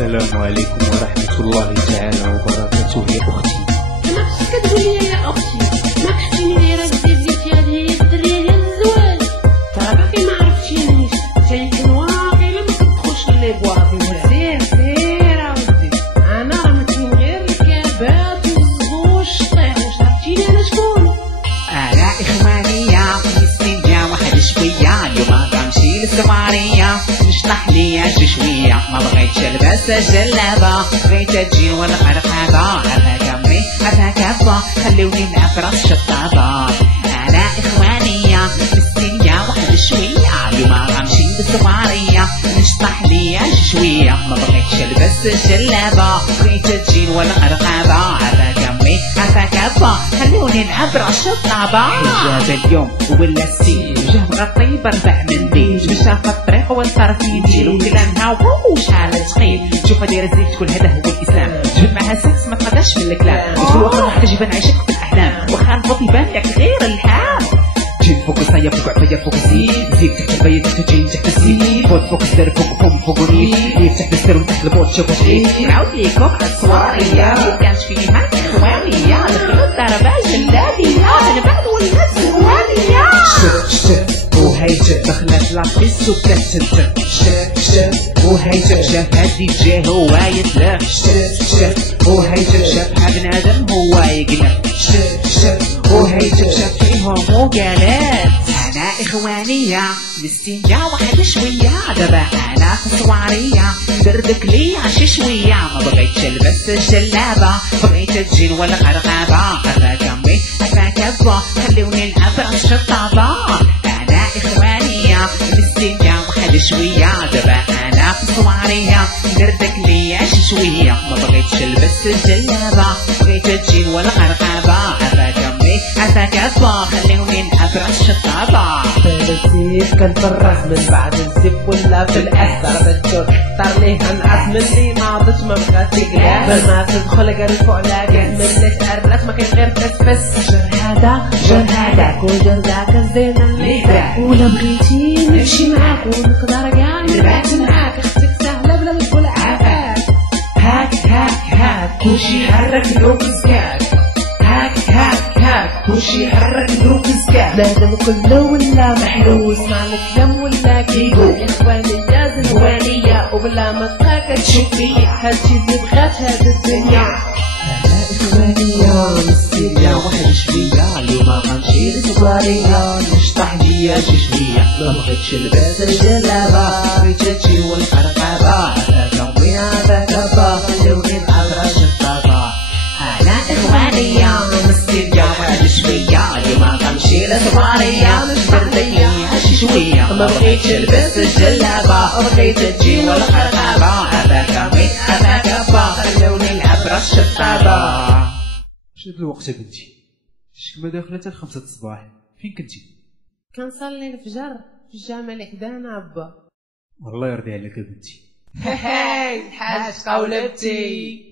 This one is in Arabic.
السلام عليكم ورحمة الله تعالى وبركاته يا أختي. أنا خصك تقول لي يا أختي، ما كشفتيني دايرة زيتي هذه هي الدرية ديال الزواج، ترى باقي ما عرفتينيش، يمكن واقيلا ما كتدخلش لي بواطي. سير أودي، أنا راه متين غير الكعبات والزبوش الشطيح، واش عرفتيني أنا شكون؟ أنا إخوانية مسكينة واحد شوية، اليوم غنمشي للسمارية نشطح ليا شي شوية، ما بغيتش نلبس الجلابة، بغيت تجي والقرقابة، عافاك أمي عافاك أبا، خليوني نلعب راس الشطابة. أنا إخوانية مسكينة واحد شوية، اليوم غنمشي للسمارية نشطح ليا شي شوية، ما بغيتش نلبس الجلابة، بغيت تجي والقرقابة، عافاك أمي عافاك أبا، خليوني نلعب راس الشطابة. حجاب اليوم ولا السيل وجه مغطي بربع منديل، مشى في الطريق والصار في يديل وكلامها واو شحال ثقيل، شوف دايره زيت تقول هذا هو الاسلام، تجبد معها سكس ما تقدرش من الكلام، تقول واخا محتاج يبان عايشك في الاحلام، واخا الفوق يبان لك غير الحال. جيب فوق الصيا فوق عباية فوق الزيت، زيد تحت البيت تجي تحت الزيت، فوق السر فوق فم فوق النيل، ليف تحت السر وتحت البوت شوف واش ليه، نعاود ليكم الصوارية وكانت فيها إخوانية، دخلوا الدار باش جلابية، أنا بعد ولات إخوانية. شت وهيت دخلت لاطيس وبدات تنتف، شت وهيت شافها الدي جي هو يتلف، شت وهيت شافها بنادم هو يقلب، شت وهيت شاف فيهم وقالت أنا إخوانية مسكينة واحد شوية، دابا أنا في الصوارية دردك ليا شي شوية، ما بغيتش نلبس الجلابة، بغيت تجي والقرقابة، عافاك أمي عافاك أبا، خليوني نلعب راس الشطابة. أنا إخوانية مسكينة واحد شوية، دابا أنا في الصوارية دردك ليا شي شوية، ما بغيتش نلبس الجلابة، بغيت تجي والقرقابة، عافاك أمي عافاك أبا، خليوني نلعب راس الشطابة. الزيت كنفرغ من بعد الزب ولا في الأثر بالجود، طار ليه نعس ملي ناضت ما بغات تقلع، بل ما تدخل قرفو على قد ملي تأرلت ما كاين غير فسفس، جر هذاك وجر ذاك الزين اللي باع، ولا بغيتي نمشي معاك ونقدر كاع نبعت معاك، اختك سهلة بلا ما تقول عافاك، هاك كلشي يحرك دروك الزكاك، هاك كلشي يحرك دروك الزكاك، لازم كله ولا محلوس مع الكلام ولا كيقول إخوانية زنوانية، وبلا ما تبقى تشوف فيا هادشي اللي بغات هاد الدنيا. أنا إخوانية مسكينة واحد شوية، اليوم غنمشي للسوارية نشطح ليا شي شوية، ما بغيتش نلبس الجلابة، بغيت تجي والقرقابة، عافاك أمي عافاك أبا، خليوني نلعب راس الشطابة. أنا إخوانية مسكينة واحد شوية، اليوم غنمشي للسوارية نشطح ليا شي شوية، ما بغيتش نلبس الجلابة، بغيت تجي والقرقابة، عافاك أمي عافاك أبا، خليوني نلعب راس الشطابة. شنو الوقت يا بنتي؟ شكما داخلة حتى 5 الصباح، فين كنتي؟ كنصلي الفجر في الجامع اللي حدانا با. الله يرضي عليك يا بنتي. هاي الحاج قولبتي.